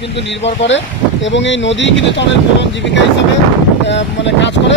কিন্তু নির্ভর করে এবং এই নদী কিন্তু তাদের জীবিকা হিসাবে মানে কাজ করে।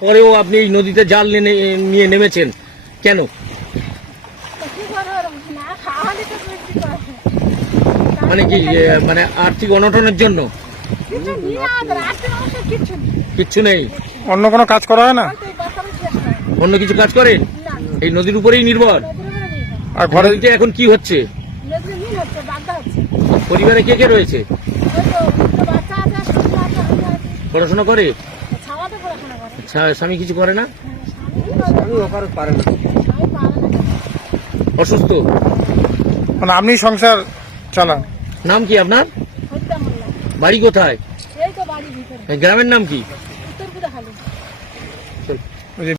পরেও আপনি এই নদীতে জাল নিয়ে নিয়ে নেমেছেন। কেন? মানে কি মানে আর্থিক অনটনের জন্য? কিচ্ছু নেই। অন্য কোনো কাজ করা হয় না? অন্য কিছু কাজ করে? এই নদীর উপরেই নির্ভর। আর ঘরে এখন কি হচ্ছে? পরিবারে কে কে রয়েছে? পড়াশোনা করে ছাওয়াতে পড়াশোনা করে স্বা- স্বামী কিছু করে না? স্বামী ওপারে পারে না। স্বামী পারে না অসুস্থ? মানে আপনি সংসার চালান। নাম কি আপনার? বাড়ি কোথায়? এই তো বাড়ির ভিতরে। গ্রামের নাম কি।